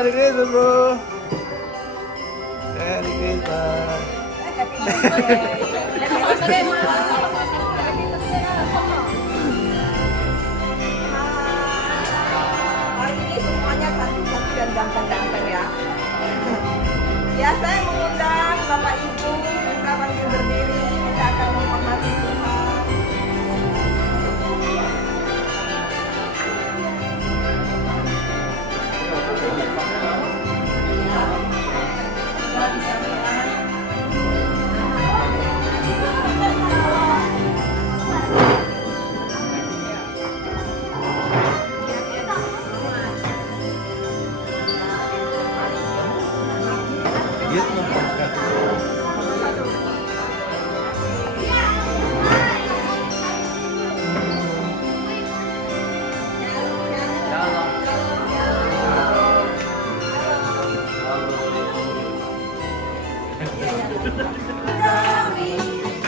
Merry Christmas, bro. Merry Christmas. Hari ini semuanya cantik-cantik dan ganteng-ganteng ya. Ya, saya mengundang Bapak Ibu, kita panggil berdiri, kita akan menghormati Tuhan. Ya, bisa mulai. Gitu. Kami,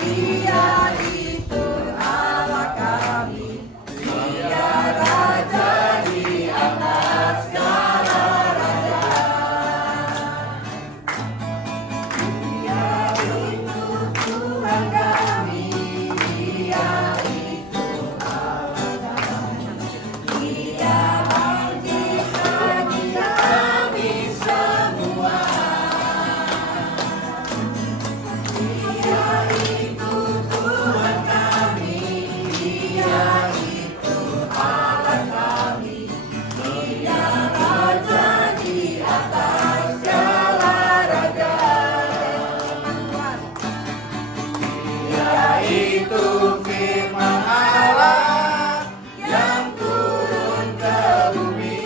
Dia itu Allah kami, Dia Raja di atas segala raja. Dia itu Tuhan kami, Dia itu Allah kami, Dia menciptakan kami semua. Dia itu Tuhan kami, Dia itu Allah kami, Dia Raja di atas segala raja. Dia itu firman Allah yang turun ke bumi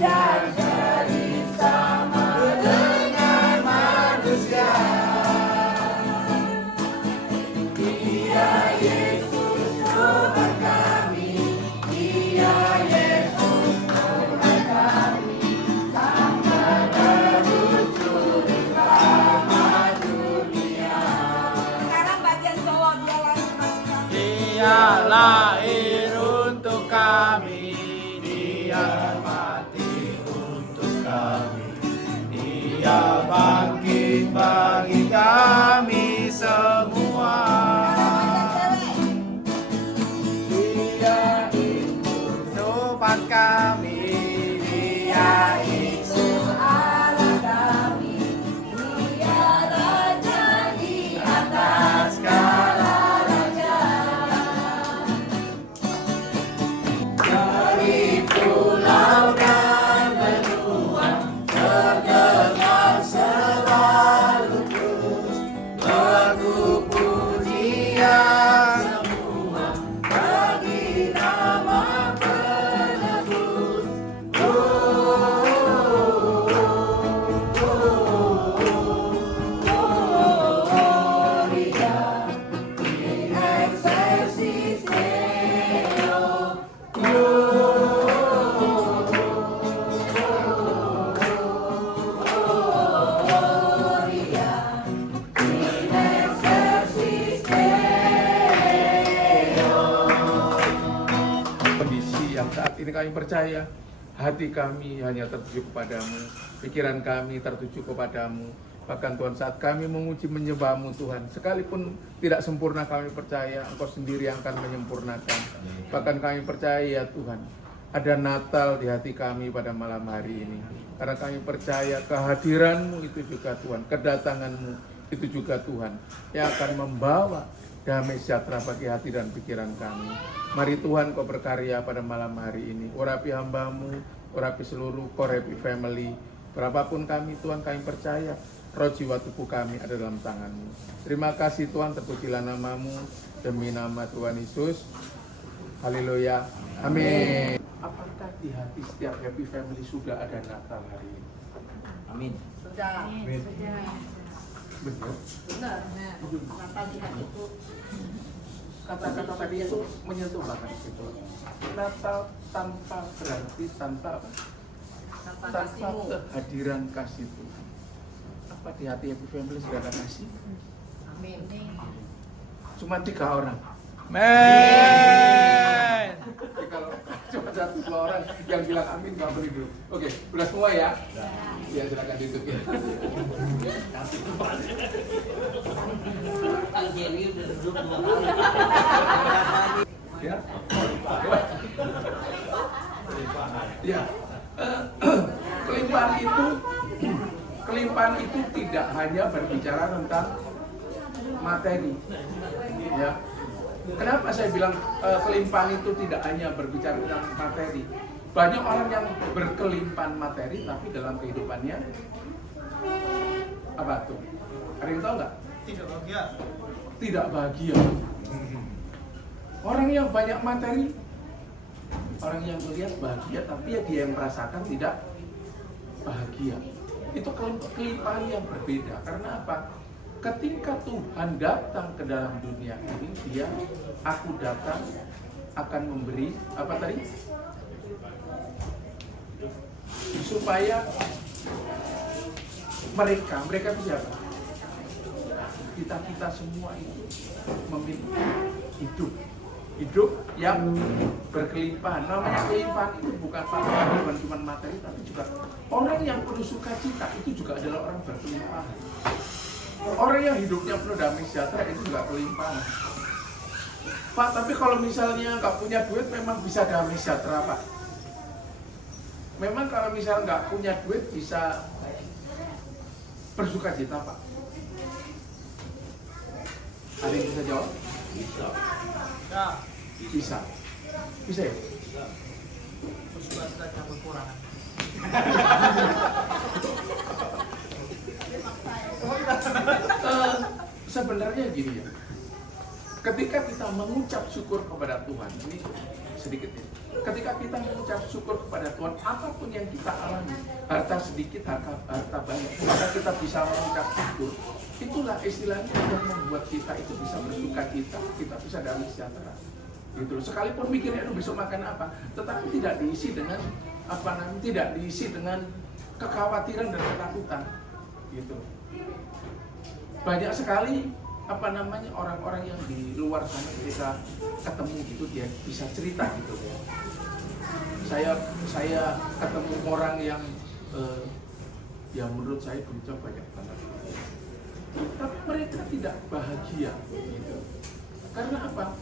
dan jadi sama dengan manusia. Dia Yesus Tuhan kami, Dia Yesus Tuhan kami, Sang Penebus juru selamat dunia. Sekarang bagian cowok dia langsung. Dia lahir untuk kami, Dia mati untuk kami, Dia bangkit bagi kami semua. Dia itu sobat kami, Dia itu Allah kami, Dia Raja di atas segala raja. Dari pulau dan benua terdengar selalu terus lagu pujian semua bagi nama penebus. Gloria in excelsis Deo. Gloria in excelsis Deo. Kondisi yang saat ini kami percaya, hati kami hanya tertuju kepadamu, pikiran kami tertuju kepadamu. Bahkan Tuhan, saat kami memuji menyembah-Mu Tuhan, sekalipun tidak sempurna, kami percaya Engkau sendiri yang akan menyempurnakan. Bahkan kami percaya ya Tuhan, ada Natal di hati kami pada malam hari ini. Karena kami percaya kehadiran-Mu itu juga Tuhan, kedatangan-Mu itu juga Tuhan, yang akan membawa damai sejahtera bagi hati dan pikiran kami. Mari Tuhan Kau berkarya pada malam hari ini. Urapi hamba-Mu, urapi seluruh Korepi family. Berapapun kami Tuhan, kami percaya roh jiwa tubuh kami ada dalam tangan-Mu. Terima kasih Tuhan, terpujilah nama-Mu demi nama Tuhan Yesus. Haleluya. Amin. Apakah di hati setiap Happy Family sudah ada Natal hari ini? Amin. Sudah. Amin. Benar. Benar. Natal di hati itu. Kata-kata tadi itu menyentuh banget gitu. Natal tanpa berarti tanpa apa? Tanpa kehadiran kasih Tuhan. Apa di hati Happy Family sudah ada kasih? Amin. Cuma 3 orang. Men. Kalau coba satu dua orang yang bilang amin, nggak boleh dulu. Oke, udah semua ya? Ya silakan ditutup ya. Ya. Ya. Kelimpahan itu tidak hanya berbicara tentang materi. Ya. Kenapa saya bilang kelimpahan itu tidak hanya berbicara tentang materi? Banyak orang yang berkelimpahan materi tapi dalam kehidupannya apa tuh? Ada yang tahu nggak? Tidak bahagia. Tidak bahagia. Orang yang banyak materi, orang yang melihat bahagia tapi ya dia yang merasakan tidak bahagia. Itu kelimpahan yang berbeda. Karena apa? Ketika Tuhan datang ke dalam dunia ini, dia, aku datang akan memberi, apa tadi? Supaya mereka itu siapa? Kita semua itu memiliki hidup yang berkelimpahan. Namanya kelimpahan itu bukan cuma materi, tapi juga orang yang penuh sukacita itu juga adalah orang berkelimpahan. Orang yang hidupnya penuh damai sejahtera itu juga kelimpahan. Pak, tapi kalau misalnya nggak punya duit memang bisa damai sejahtera, Pak? Memang kalau misalnya nggak punya duit bisa bersukacita, Pak? Ada yang bisa jawab? Bisa. Ya. Bisa. Bisa ya? Bersukacitanya berkurangan. Sebenarnya gini ya, ketika kita mengucap syukur kepada Tuhan, ini sedikit ya, ketika kita mengucap syukur kepada Tuhan, apapun yang kita alami, harta sedikit, harta banyak, maka kita bisa mengucap syukur. Itulah istilahnya yang membuat kita itu bisa bersukacita, kita bisa damai sejahtera. Gitu. Sekalipun mikirnya besok makan apa, tetapi tidak diisi dengan tidak diisi dengan kekhawatiran dan ketakutan. Gitu. Banyak sekali orang-orang yang di luar sana ketika ketemu gitu dia bisa cerita gitu ya. Saya ketemu orang yang yang menurut saya duitnya banyak banget, tapi mereka tidak bahagia gitu. Karena apa?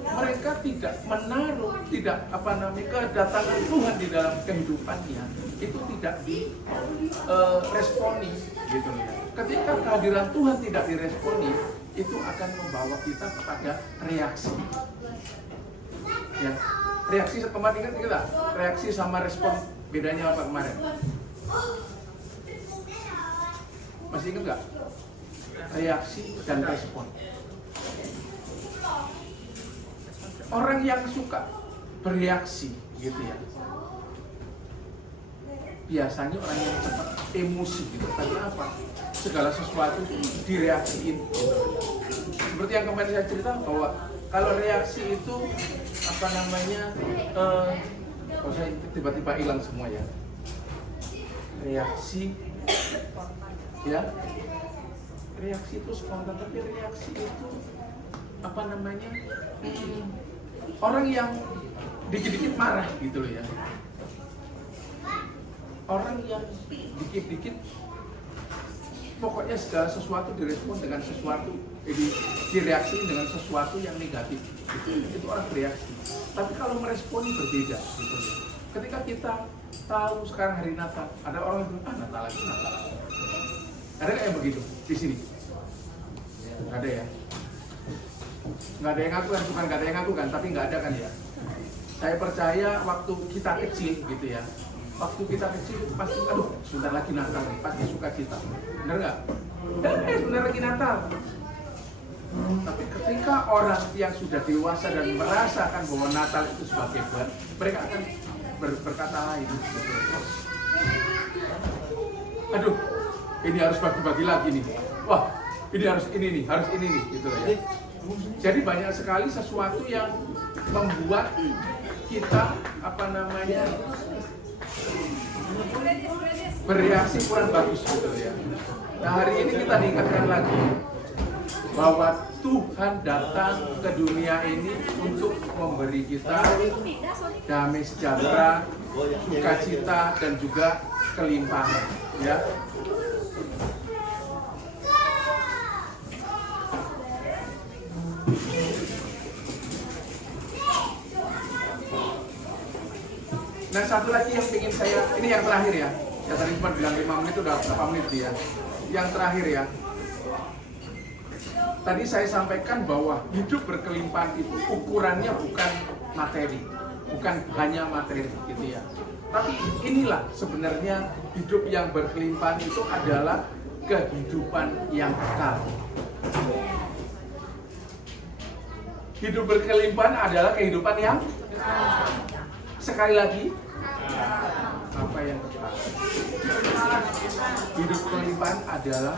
Mereka tidak menaruh, kedatangan Tuhan di dalam kehidupannya itu tidak diresponi gitu ya. Ketika kehadiran Tuhan tidak diresponi, itu akan membawa kita kepada reaksi. Ya, reaksi kemarin ingat kita, reaksi sama respon bedanya apa kemarin? Masih ingat nggak? Reaksi dan respon. Orang yang suka bereaksi gitu ya, biasanya orang yang cepat emosi gitu. Karena apa? Segala sesuatu direaksiin gitu. Seperti yang kemarin saya cerita bahwa kalau reaksi itu kalau saya tiba-tiba hilang semua ya, reaksi ya, reaksi itu spontan, tapi reaksi itu orang yang dikit-dikit marah gitu loh ya. Orang yang dikit-dikit pokoknya segala sesuatu direspon dengan sesuatu, direaksi dengan sesuatu yang negatif. Itu orang bereaksi. Tapi kalau meresponi berbeda gitu ya. Ketika kita tahu sekarang hari Natal, ada orang yang bilang, Natal lagi, Natal. Ada nggak yang begitu di sini? Nggak ada ya? Nggak ada yang ngaku kan, bukan nggak ada yang ngaku kan, tapi nggak ada kan ya. Saya percaya waktu kita kecil gitu ya, waktu kita kecil itu pasti, aduh sebentar lagi Natal nih, pasti sukacita. Bener nggak? Sebentar lagi Natal. Tapi ketika orang yang sudah dewasa dan merasakan bahwa Natal itu sebagai Tuhan, mereka akan berkata lain. Aduh, ini harus bagi-bagi lagi nih. Wah, ini harus ini nih, harus ini nih, gitu ya. Jadi banyak sekali sesuatu yang membuat kita bereaksi kurang bagus gitu ya. Nah hari ini kita diingatkan lagi bahwa Tuhan datang ke dunia ini untuk memberi kita damai sejahtera, sukacita, dan juga kelimpahan. Ya. Nah, satu lagi yang ingin saya, ini yang terakhir ya. Ya tadi cuma bilang 5 menit, udah berapa menit dia. Yang terakhir ya. Tadi saya sampaikan bahwa hidup berkelimpahan itu ukurannya bukan materi, bukan hanya materi gitu ya. Tapi inilah sebenarnya hidup yang berkelimpahan itu adalah kehidupan yang kekal. Hidup berkelimpahan adalah kehidupan yang sekali lagi apa yang kekal? Hidup berkelimpahan adalah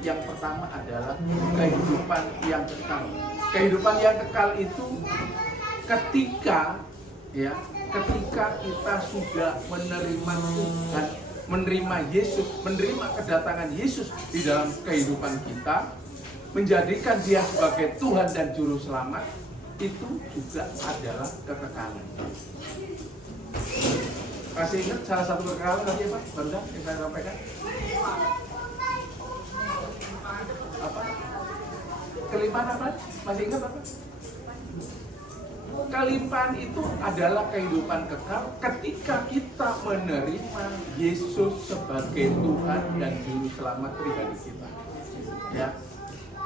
yang pertama adalah kehidupan yang kekal. Kehidupan yang kekal itu ketika kita sudah menerima Tuhan, menerima Yesus, menerima kedatangan Yesus di dalam kehidupan kita, menjadikan Dia sebagai Tuhan dan Juru Selamat, itu juga adalah kekekalan. Masih ingat salah satu kekekalan tadi apa? Barusan yang saya sampaikan? Apa? Kelimpahan apa? Masih ingat apa? Kelimpahan itu adalah kehidupan kekal ketika kita menerima Yesus sebagai Tuhan dan Juru Selamat pribadi kita. Ya,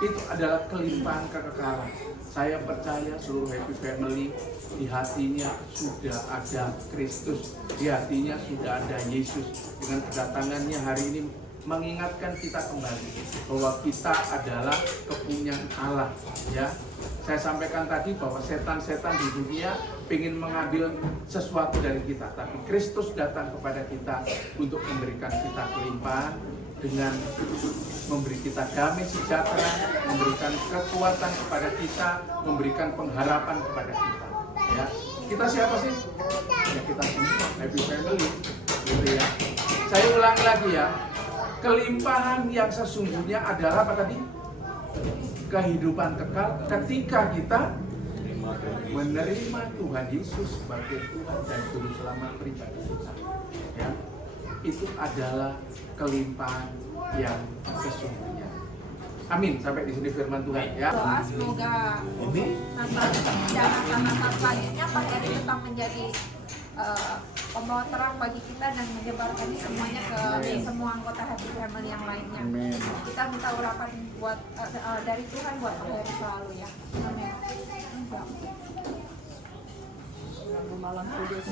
itu adalah kelimpahan kekekalan. Saya percaya seluruh Happy Family di hatinya sudah ada Kristus, di hatinya sudah ada Yesus. Dengan kedatangannya hari ini mengingatkan kita kembali bahwa kita adalah kepunyaan Allah. Ya, saya sampaikan tadi bahwa setan-setan di dunia ingin mengambil sesuatu dari kita, tapi Kristus datang kepada kita untuk memberikan kita kelimpahan dengan memberi kita damai sejahtera, memberikan kekuatan kepada kita, memberikan pengharapan kepada kita. Ya, kita siapa sih? Ya, kita semua Happy Family, gitu ya. Saya ulangi lagi ya. Kelimpahan yang sesungguhnya adalah apa tadi? Kehidupan kekal ketika kita menerima Tuhan Yesus sebagai Tuhan dan Juru Selamat pribadi kita. Ya, itu adalah kelimpahan yang sesungguhnya. Amin. Sampai di sini firman Tuhan ya. Doa semoga masa selanjutnya Pak Eri tetap menjadi pembawa terang bagi kita dan menyebarkan semuanya ke semua anggota Happy Family yang lainnya. Amin. Kita minta urapan buat dari Tuhan buat Pak Eri selalu ya. Amin. Malam kudus.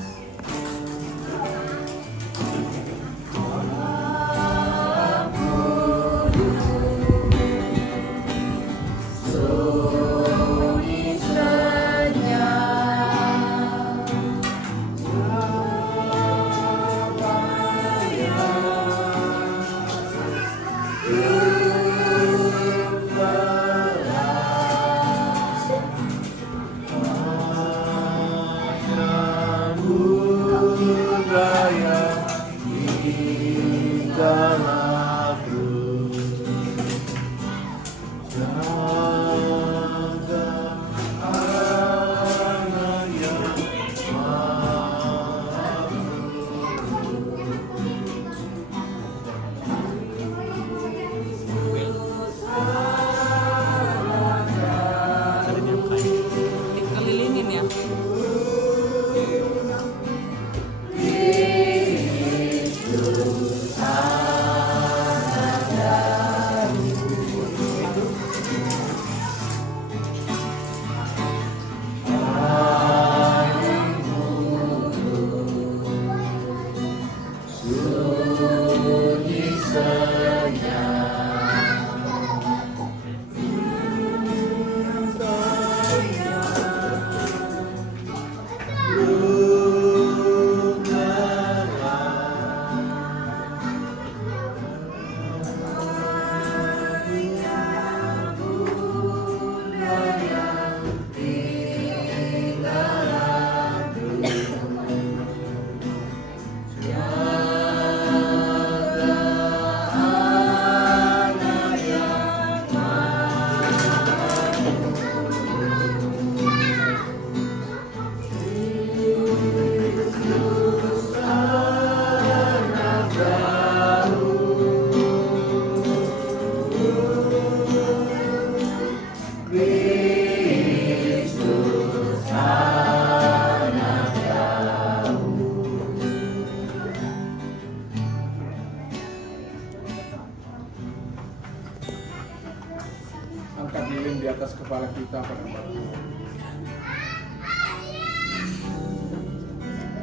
kepala kita pada malam hari.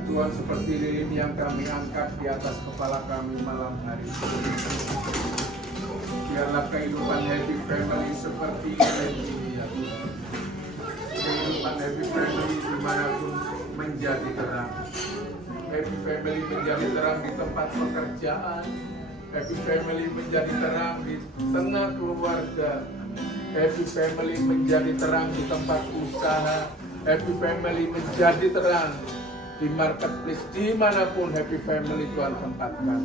Tuhan, seperti lilin yang kami angkat di atas kepala kami malam hari ini, biarlah kehidupan Happy Family seperti ini ya Tuhan. Kehidupan Happy Family dimanapun menjadi terang. Happy Family menjadi terang di tempat pekerjaan. Happy Family menjadi terang di tengah keluarga. Happy Family menjadi terang di tempat usaha. Happy Family menjadi terang di marketplace, dimanapun Happy Family Tuhan tempatkan.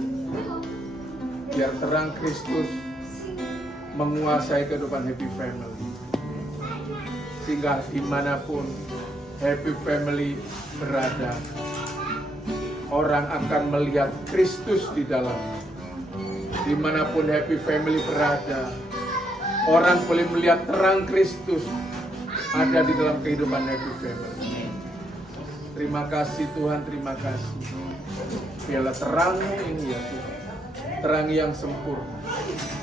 Biar terang Kristus menguasai kehidupan Happy Family, sehingga dimanapun Happy Family berada, orang akan melihat Kristus di dalam. Dimanapun Happy Family berada, orang boleh melihat terang Kristus ada di dalam kehidupan Happy Family. Terima kasih Tuhan, terima kasih. Biarlah terang-Mu ini ya Tuhan, terang yang sempurna,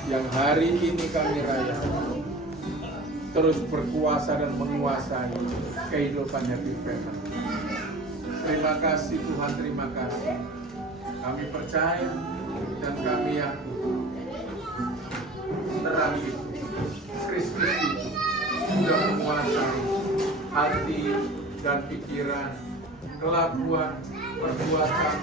yang hari ini kami rayakan, terus berkuasa dan menguasai kehidupan Happy Family. Terima kasih Tuhan, terima kasih. Kami percaya dan kami yakin terang itu, Kristus itu sudah menguasai hati dan pikiran, kelakuan, perbuatan,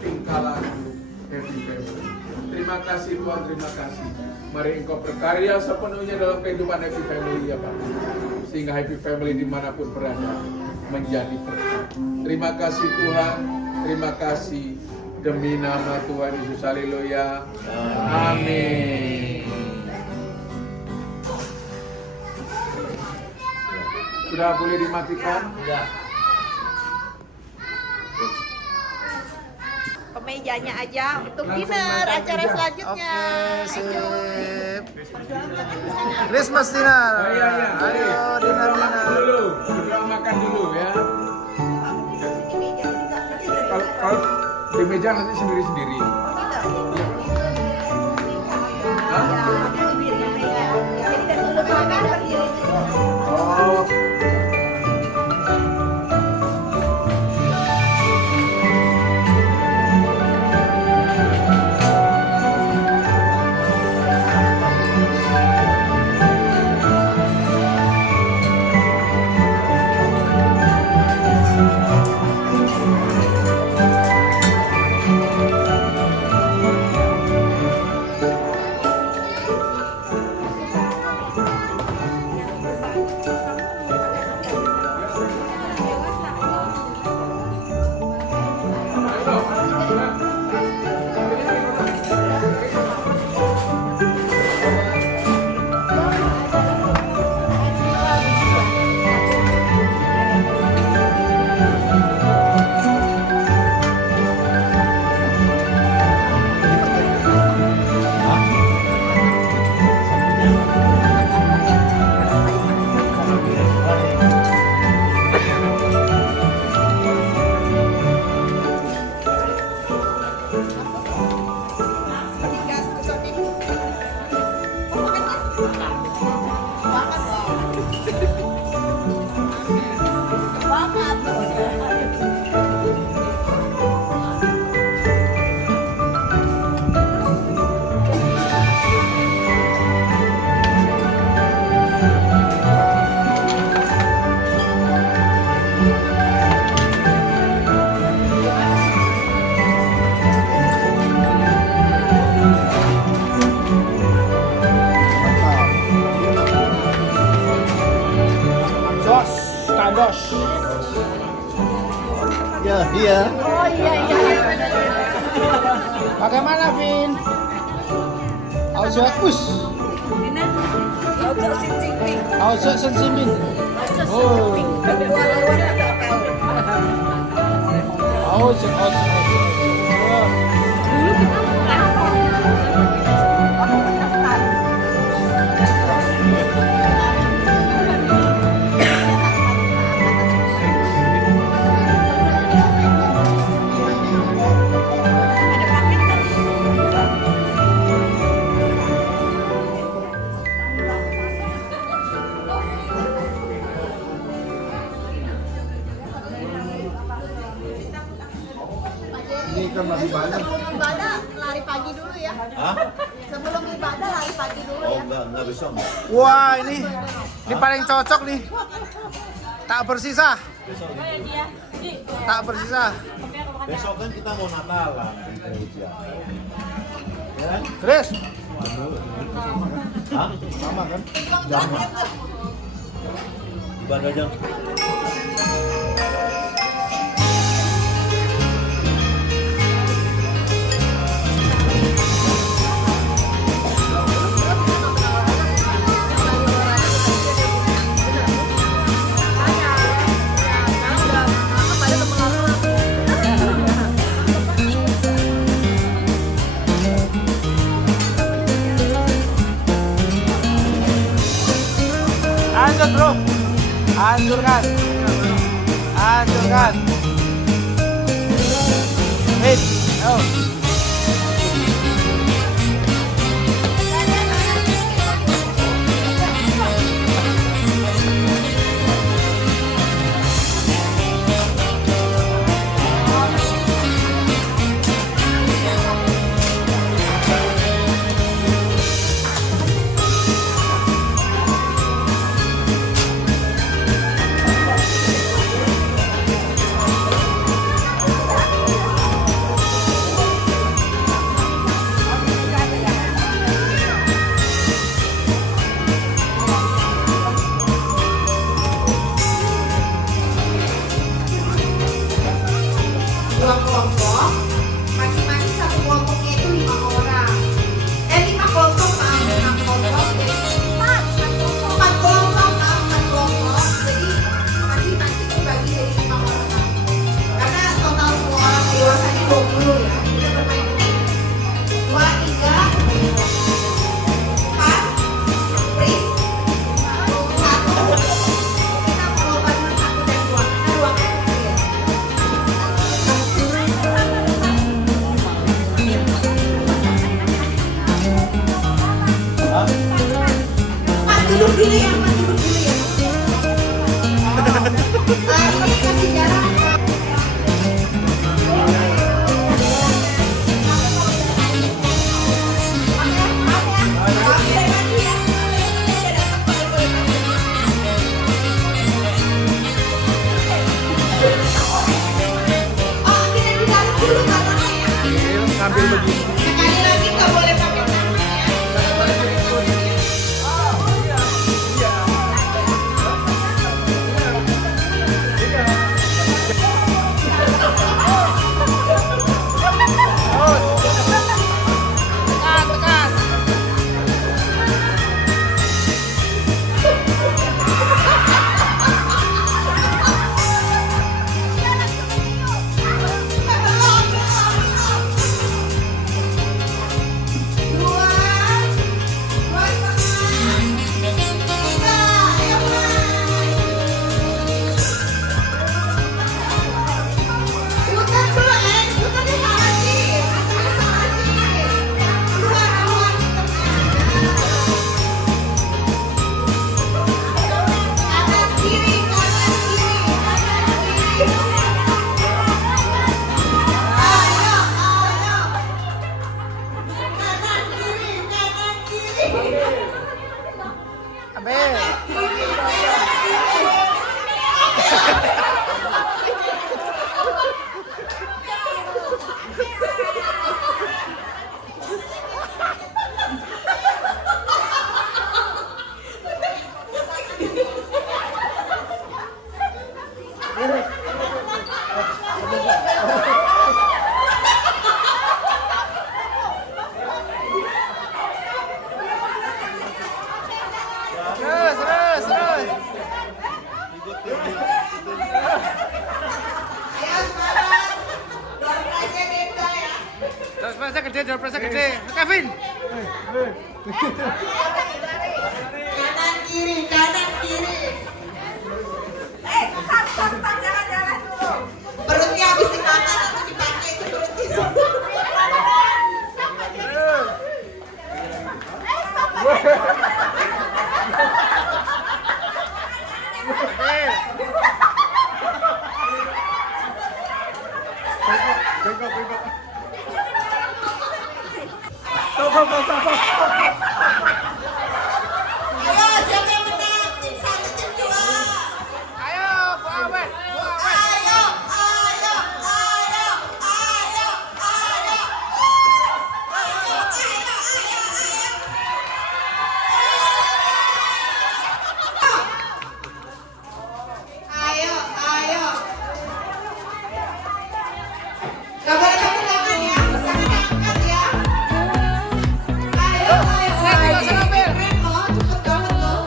tingkah laku Happy Family. Terima kasih Tuhan, terima kasih. Mari Engkau berkarya sepenuhnya dalam kehidupan Happy Family ya Pak, sehingga Happy Family dimanapun berada menjadi berkat. Terima kasih Tuhan, terima kasih. Demi nama Tuhan Yesus, haleluya, amin. Sudah boleh dimatikan? Sudah. Kemejanya aja untuk dinner acara selanjutnya. Oke, sip. Christmas dinner. Oh, iya, iya. Ayo, dinner. Dulu, berdoa makan dulu ya. Kalau di meja nanti sendiri-sendiri. Oh. Kados. Ya, dia. Oh iya iya. Bagaimana, Vin? Ausos. Ausos sensimin. Oh. Ausos. ikan masih banyak. Sebelum ibadah lari pagi dulu ya. Hah? Sebelum ibadah lari pagi dulu Oh ya. enggak besok enggak. Wah, ini paling cocok nih. Tak bersisa. Besok. Tak bersisa. Besok kan kita mau Natalan di gereja. Ya kan? Chris, Hah? sama kan? Jangan. Ibadah jam. Hancur bro, hancurkan, hancurkan. Hei, oh. Dua kelompok, masing-masing satu kelompoknya itu 5 orang. 5 kelompok Pak, 6 kelompok, jadi 4 kelompok Pak, 4 kelompok. Jadi masing-masing dibagi dari 5 orang. Karena total semua orang dewasanya 20 ya. Kita bermain 2, 3, 4, Pris, 1, kita perlombaan 1 dan 2. Kita 2 kan ya. Hah? Pak duduk dulu ya, Pak duduk dulu ya. Ini kasih jarak. Oh, kita di dalam dulu katanya ya. Ngambil begini. Sekali lagi nggak boleh pakai tangan ya. Doorpressnya gede. Kevin. Kanan kiri, kanan kiri. Stop, jalan-jalan dulu. Perutnya habis dimakan atau dipakai itu perutnya. Stop. Bengkok, bengkok. Stop. Ayo, siapa yang menang? 1-2. Ayo, Bu Awet. Ayo. Gak boleh pakai tangan ya, tangan angkat ya. Ayo. Keren loh, cepet banget loh.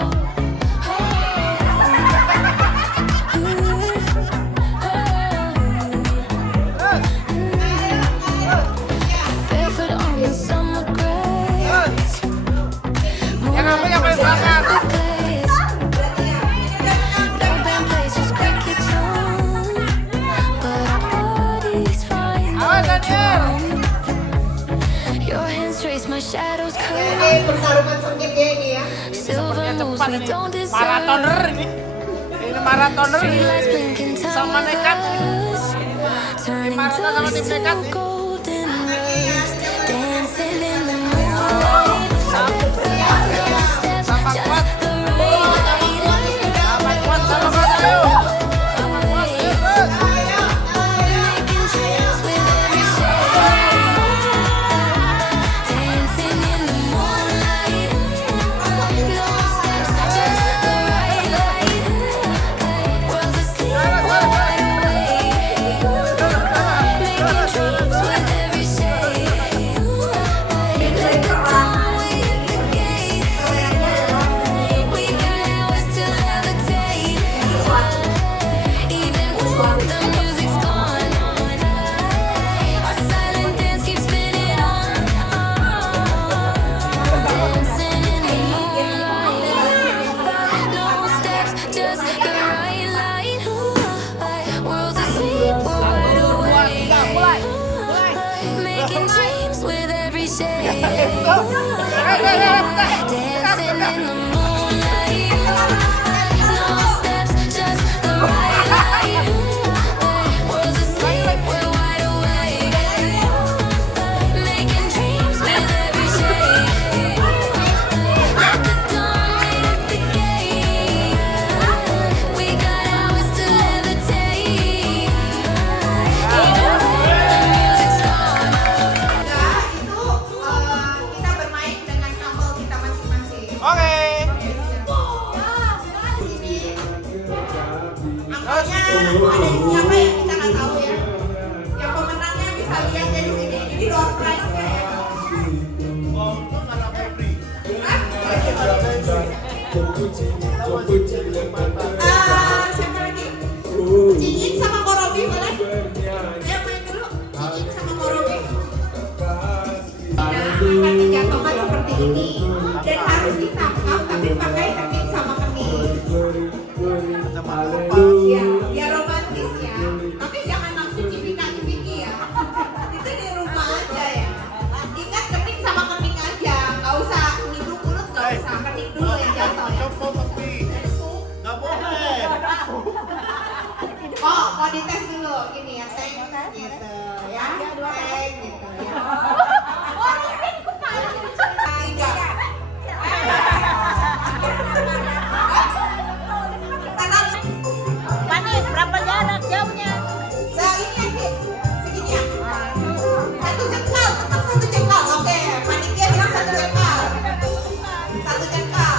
Barefoot on the summer grass. Yang apa yang paling belakang? No band plays, just crickets on. But our bodies find Awas, the Daniel. drum. Your hands trace my shadows Ini curve. pertarungan sengit ya ini ya. Silver moves Cepat we ini. don't Maratoner deserve. ini. Ini maratoner Street ini. lights blinking Sama time nekat. us. Turning Maraton sama tim dust nekat to nih. golden rust. Dancing in the moonlight. Steps Sama just kuat. the right height. Sama kuat, sama kuat, ayo. Sama kuat, terus. Making dreams with every shade. Dancing in the moonlight. No steps, just the right light. World's asleep, we're wide awake. Making dreams with every shade. Like the dawn, we hit the gate. We got hours to levitate. Even when the music's gone, our silent dance keeps spinning on. Dancing in the moonlight, no steps, just the right line. World's asleep, we're wide awake. Making dreams with every shade. Dancing in the moonlight, no steps, just the right line. World's asleep, we're wide awake. Making dreams with every shade. At the dawn, we hit the gate. We got hours to levitate. Even when the music's gone. Nah, itu kita bermain dengan kabel kita masing-masing. Oke. Angkanya ada di siapa ya kita nggak tahu ya. Yang pemenangnya bisa lihat dari sini. Ini door prize-nya ya. Siapa lagi? Cicin sama Korobi boleh? Ayo main dulu. Cicin sama Korobi. Nah, akan dijatuhkan seperti ini dan harus ditangkap tapi pakai kening sama kening. Ya, biar romantis ya. Tapi jangan langsung cipika-cipiki ya. Itu di rumah aja ya. Ingat kening sama kening aja. Nggak usah hidung mulut, nggak usah. Kening dulu yang jatuh ya. Nggak boleh. Oh, mau dites dulu. Gini ya, teng gitu ya. Teng gitu ya. Tiga. Pani, berapa jarak jauhnya? Segini ya, segini ya. Satu jengkal, tetap satu jengkal. Oke, panitia bilang satu jengkal. Satu jengkal.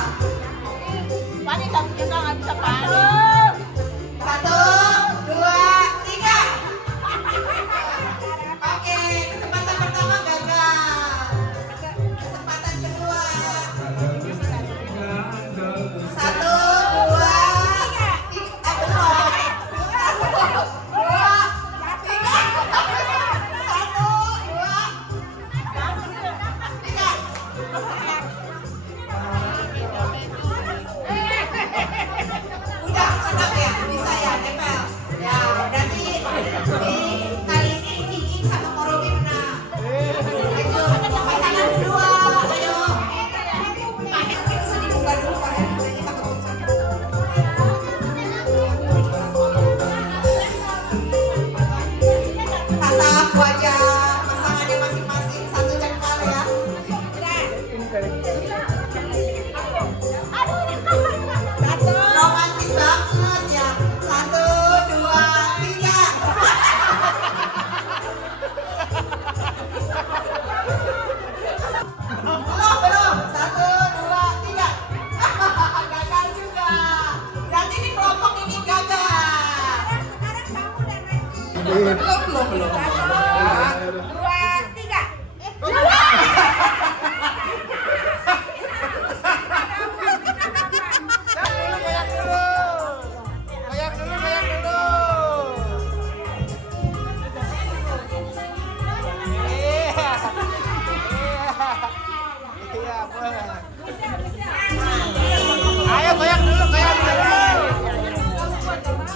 Pani satu juga nggak bisa pani. 1, 2, 3. pasang wajah pasangannya masing-masing satu jengkal ya. Romantis banget ya. 1, 2, 3. Belum. 1, 2, 3. Gagal juga. Berarti ini kelompok ini gagal. Belum. 2, 3. Goyang dulu. Iya, boleh. Ayo goyang dulu.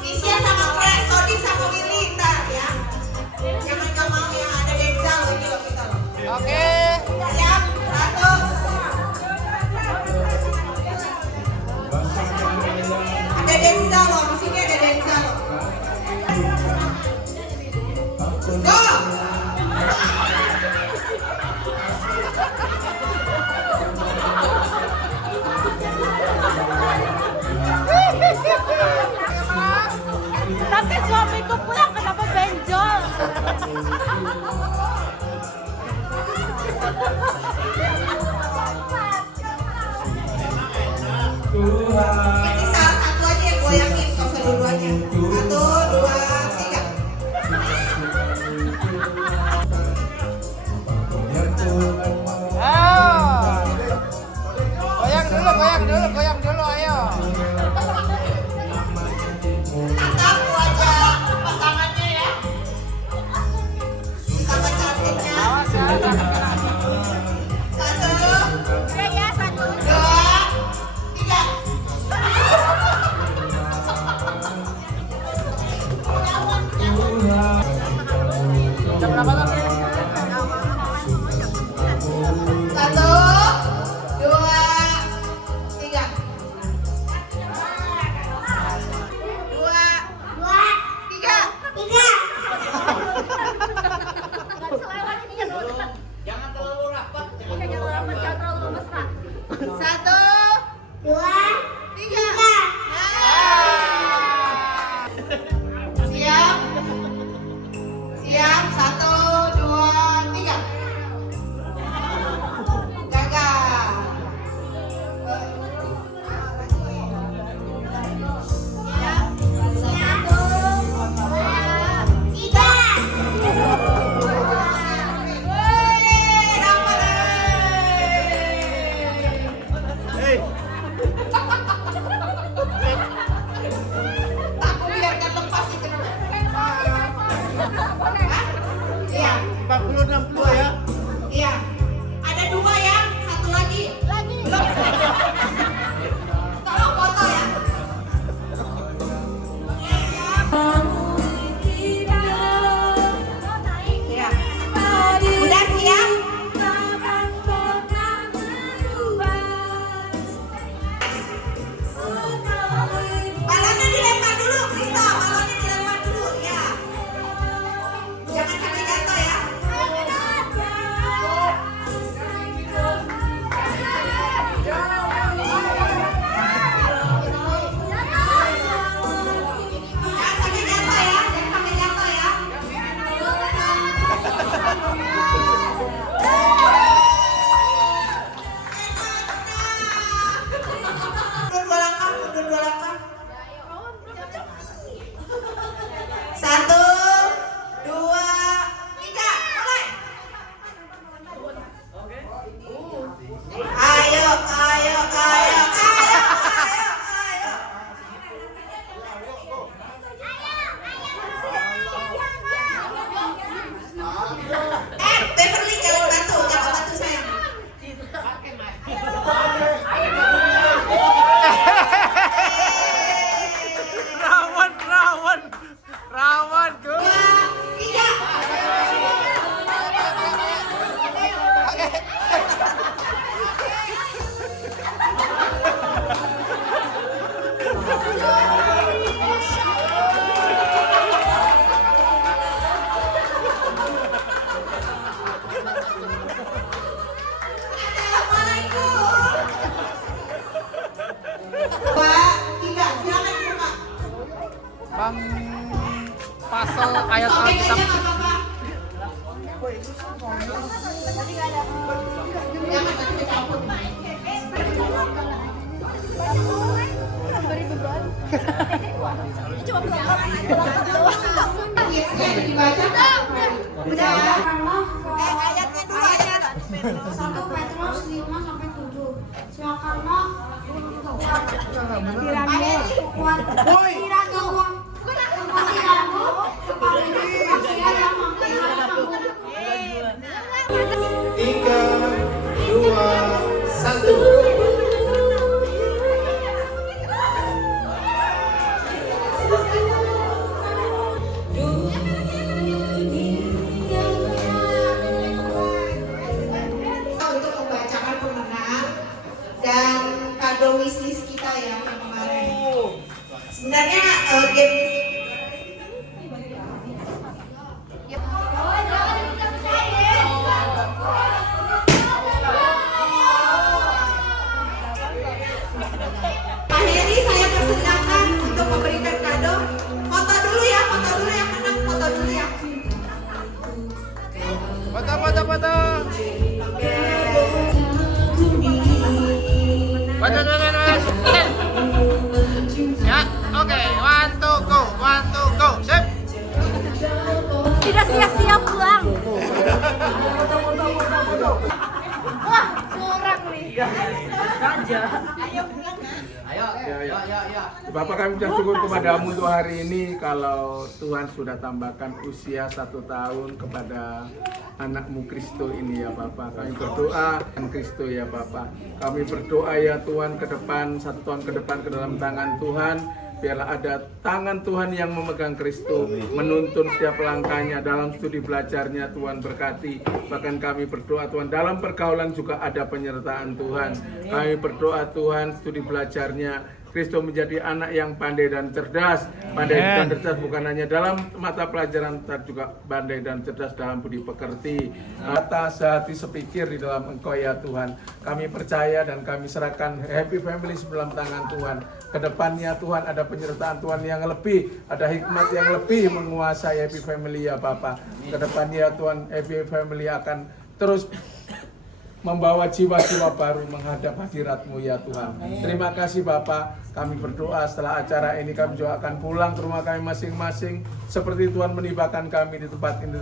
Isya sama Fred, Sodik sama Willy ntar ya. Jangan gak mau yang ada Denza loh ini loh kita loh. Oke. Siap, 1. Ada Denza loh, di sini ada Denza loh. Go! Tapi suamiku pulang kenapa benjol? Ini salah satu aja yang goyangin, gak usah dua-duanya. 1, 2, 3. Goyang dulu, ayo. Tatap wajah pasangannya ya. Sama cantiknya. Awas ya. 1, Ya, 1. 2, 3. Jam berapa tadi? 1, 2, 3. 40-60 ya. Iya. Ada 2 ya, 1 lagi. Belum. Tolong foto ya. Iya. Udah siap? Balonnya dilempar dulu, Krista. Balonnya dilempar dulu, ya. Jangan sampai jatuh ya. aja nggak apa-apa. Jangan nanti dicabut. Ayatnya dibaca. Udah. Ayatnya dulu ayat. 1 Petrus 5-7. Silakanlah Tiga, dua, satu. Untuk membacakan pemenang dan kado wishlist kita ya yang kemarin. Sebenarnya game Pak Heri, saya persilakan untuk memberikan kado. Foto dulu ya yang menang, foto dulu ya. Foto, foto, foto. Foto, foto, foto. Ya, oke. 1, 2, go. 1, 2, go. Sip. Tidak sia-sia pulang. Wah, kurang nih. Bapak kami ucap syukur kepadamu untuk hari ini kalau Tuhan sudah tambahkan usia 1 tahun kepada anakmu Kristo ini ya Bapak. Kami berdoa dan Kristo ya Bapak. Kami berdoa ya Tuhan ke depan, 1 tahun ke depan ke dalam tangan Tuhan. Biarlah ada tangan Tuhan yang memegang Kristo, menuntun setiap langkahnya dalam studi belajarnya. Tuhan berkati. Bahkan kami berdoa Tuhan dalam pergaulan juga ada penyertaan Tuhan. Kami berdoa Tuhan studi belajarnya Kristo menjadi anak yang pandai dan cerdas. Pandai dan cerdas bukan hanya dalam mata pelajaran, tapi juga pandai dan cerdas dalam budi pekerti. Mata sehati sepikir di dalam Engkau ya Tuhan. Kami percaya dan kami serahkan Happy Family dalam tangan Tuhan. Kedepannya Tuhan ada penyertaan Tuhan yang lebih, ada hikmat yang lebih menguasai Happy Family ya Bapak. Kedepannya Tuhan Happy Family akan terus membawa jiwa-jiwa baru menghadap hadirat-Mu ya Tuhan. Terima kasih Bapak. Kami berdoa setelah acara ini kami juga akan pulang ke rumah kami masing-masing. Seperti Tuhan menibakan kami di tempat ini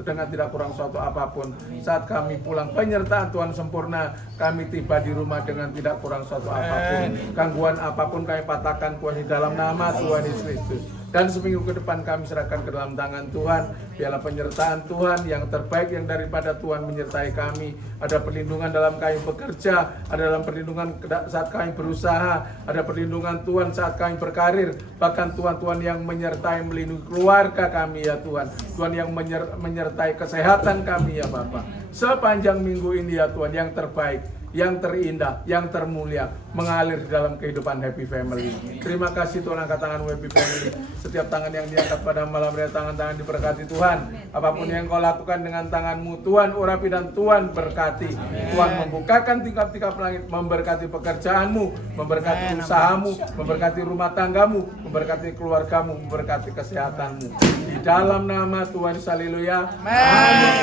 dengan tidak kurang suatu apapun. Saat kami pulang penyertaan Tuhan sempurna. Kami tiba di rumah dengan tidak kurang suatu apapun. Gangguan apapun kami patahkan Tuhan di dalam nama Tuhan Yesus Kristus. Dan seminggu ke depan kami serahkan ke dalam tangan Tuhan. Biarlah penyertaan Tuhan yang terbaik yang daripada Tuhan menyertai kami. Ada perlindungan dalam kami bekerja, ada dalam perlindungan saat kami berusaha, ada perlindungan Tuhan saat kami berkarir. Bahkan Tuhan yang menyertai melindungi keluarga kami ya Tuhan. Tuhan yang menyertai kesehatan kami ya Bapak. Sepanjang minggu ini ya Tuhan yang terbaik, yang terindah, yang termulia mengalir di dalam kehidupan Happy Family. Terima kasih Tuhan, angkat tangan Happy Family. Setiap tangan yang diangkat pada malam hari, tangan-tangan diberkati Tuhan. Apapun yang kau lakukan dengan tanganmu, Tuhan urapi dan Tuhan berkati. Tuhan membukakan tingkap-tingkap langit, memberkati pekerjaanmu, memberkati usahamu, memberkati rumah tanggamu, memberkati keluargamu, memberkati kesehatanmu. Di dalam nama Tuhan, haleluya. Amin.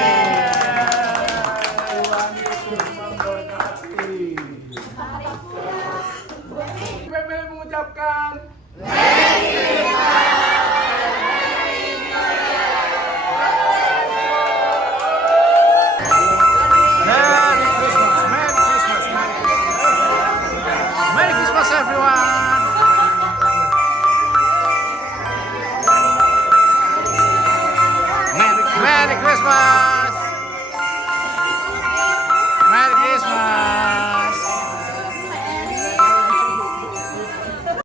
Tuhan Yesus memberkati. Family mengucapkan Merry Christmas, Merry Christmas, Merry Christmas. Merry Christmas everyone. Merry Christmas.